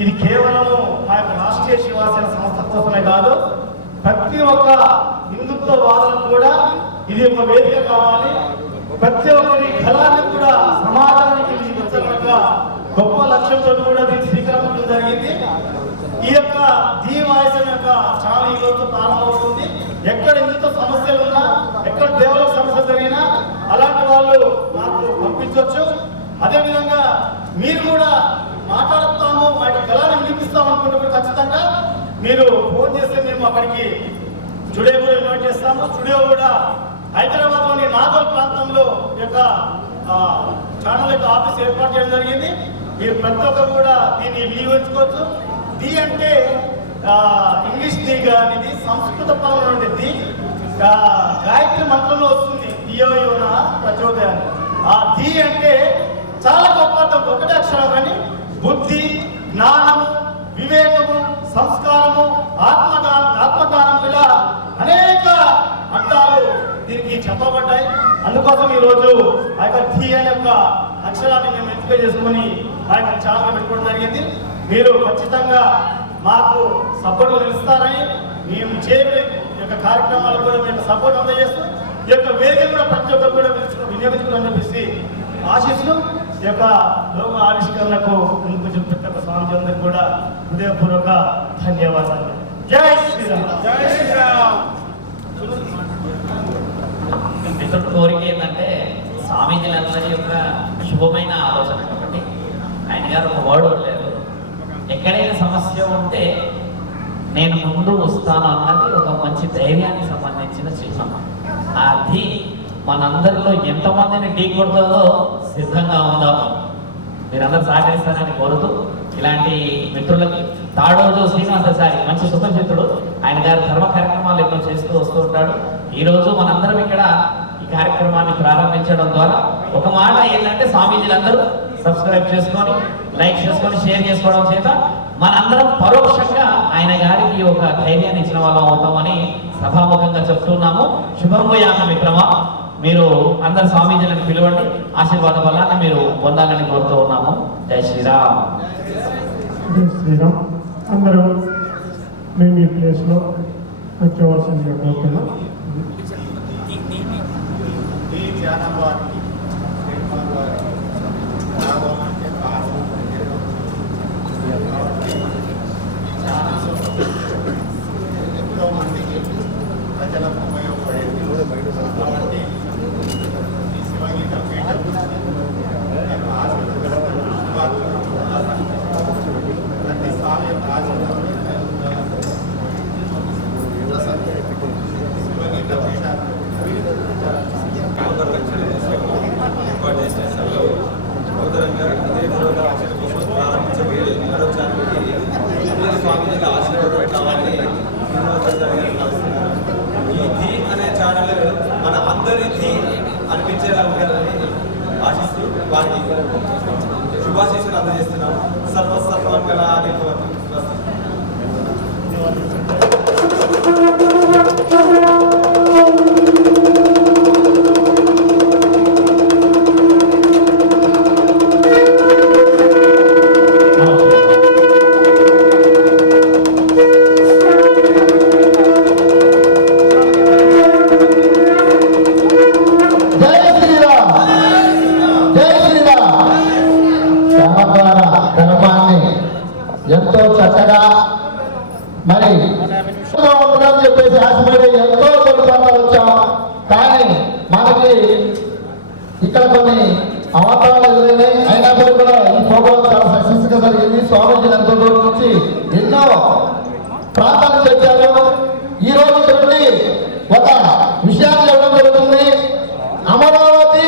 ఇది కేవలము ఆ యొక్క రాష్ట్రీయ శివాసేన సంస్థ కోసమే కాదు ప్రతి ఒక్క హిందుత్వ వాదనకు కూడా ఇది ఒక వేదిక కావాలి. ప్రతి ఒక్కరి కళాన్ని కూడా సమాజానికి విధించకుండా గొప్ప లక్ష్యంతో కూడా దీనికి శ్రీకారం జరిగింది. ఈ యొక్క దీవాయసం యొక్క చాలా ఈ రోజు ప్రారంభమవుతుంది. ఎక్కడ హిందుత్వ సమస్యలు ఉన్నా ఎక్కడ దేవుల సమస్య జరిగినా అలాంటి వాళ్ళు నాకు పంపించవచ్చు. అదేవిధంగా మీరు కూడా మాట్లాడుతాము వాటి ఎలా వినిపిస్తాం అనుకుంటే కూడా ఖచ్చితంగా మీరు ఫోన్ చేస్తే మేము అక్కడికి స్టూడియో కూడా ఇన్వైట్ చేస్తాము. స్టూడియో కూడా హైదరాబాద్లోని నాగోల్ ప్రాంతంలో యొక్క ఛానల్ యొక్క ఆఫీస్ ఏర్పాటు చేయడం జరిగింది. మీరు ప్రతి ఒక్కరు కూడా దీన్ని వినియోగించుకోవచ్చు. ది అంటే ఇంగ్లీష్ ది కానిది సంస్కృత పదం నుండి ది గాయత్రి మంత్రంలో వస్తుంది. దియో యోన ప్రచోదయాన్ని. ఆ ది అంటే చాలా గొప్ప ఒకటే అక్షరం కానీ బుద్ధి జ్ఞానము వివేకము సంస్కారము ఆత్మగానం ఆత్మగానం ఇలా అనేక అర్థాలు దీనికి చెప్పబడ్డాయి. అందుకోసం ఈ రోజు ఆ యొక్క థీ అనే యొక్క అక్షరాన్ని మేము ఎంపిక చేసుకొని ఆ యొక్క ఛానల్ పెట్టుకోవడం జరిగింది. మీరు ఖచ్చితంగా మాకు సపోర్ట్ ఇస్తారని మేము చేయని ఈ యొక్క కార్యక్రమాలు కూడా మేము సపోర్ట్ అందజేస్తూ ఈ యొక్క వేదిక కూడా ప్రతి ఒక్కరు కూడా వినియోగించుకోవాలని చెప్పేసి ఆశిస్తూ యొక్క లోక ఆవిష్కరణకు ప్రతి ఒక్క స్వామి అందరికి కూడా హృదయపూర్వక ధన్యవాదాలు. జై శ్రీరామ్. జై శ్రీరామ్. మిత్రుడు కోరిక ఏంటంటే స్వామీజీలందరి యొక్క శుభమైన ఆలోచన కాబట్టి ఆయన గారు ఒక వర్డ్ వదిలేదు ఎక్కడైనా సమస్య ఉంటే నేను ముందు వస్తాను అన్నది ఒక మంచి ధైర్యానికి సంబంధించిన చిహ్నం. అది మనందరిలో ఎంతమందిని ఢీ కొడుతుందో సిద్ధంగా ఉందాము మీరందరూ సహకరిస్తారని కోరుతూ ఇలాంటి మిత్రులకి తాడోజు శ్రీనివాసారి మంచి సుపరిచితుడు. ఆయన గారి ధర్మ కార్యక్రమాలు ఎన్నో చేస్తూ వస్తూ ఉంటాడు. ఈ రోజు మనందరం ఇక్కడ ఈ కార్యక్రమాన్ని ప్రారంభించడం ద్వారా ఒక మాట ఏంటంటే స్వామీజీలందరూ సబ్స్క్రైబ్ చేసుకొని లైక్ చేసుకొని షేర్ చేసుకోవడం చేత మనందరం పరోక్షంగా ఆయన గారికి ఒక ధైర్యాన్ని ఇచ్చిన వాళ్ళం అవుతామని సభాముఖంగా చెప్తున్నాము. శుభంభయాన విక్రమ మీరు అందరు స్వామీజీలను పిలవండి ఆశీర్వాద బలాన్ని మీరు పొందాలని కోరుతూ ఉన్నాము జై శ్రీరామ్ జై శ్రీరామ్ అందరూ మేము ఈ ప్లేస్లో వచ్చేవలసిందిగా కోరుతున్నాం ఈ ధ్యానం వారికి నిర్మాణ వారికి రాగం అంటే భావం ఎంతో మందికి ప్రజలకు ఉపయోగపడేది కాబట్టి ఈ శివగీత పీఠం నేను ఆశీర్వదిస్తున్నాను. ప్రతి స్వామి యొక్క ఆశీర్వాదం శివగీత పీఠాన్ని ఏర్పాటు చేసిన సభలో నూతనంగా అదే విధంగా ఆశల కోసం ప్రారంభించబోయే అందరి ఆశీర్వాదం కావాలని ఈ ధీ అనే ఛానల్ మన అందరి ధీ అనిపించేలా ఉండాలని ఆశిస్తూ వారికి శుభాశీస్సులు అందజేస్తున్నాం సర్వ సర్వకళ అనే ఎంతో చక్కగా మరి ఉంటుందని చెప్పేసి ఆశపడి ఎంతో తొలిపాట వచ్చాం. కానీ మనకి ఇక్కడ కొన్ని అవతారాలు ఎదురైనాయి. అయినప్పటికీ కూడా ఈ ప్రోగ్రామ్ చాలా సక్సెస్గా జరిగింది. స్వామిజీ ఎంతో దూరం నుంచి ఎన్నో ప్రాంతాలు చెప్పారు. ఈ రోజు నుండి ఒక విషయాన్ని చెప్పడం జరుగుతుంది. అమరావతి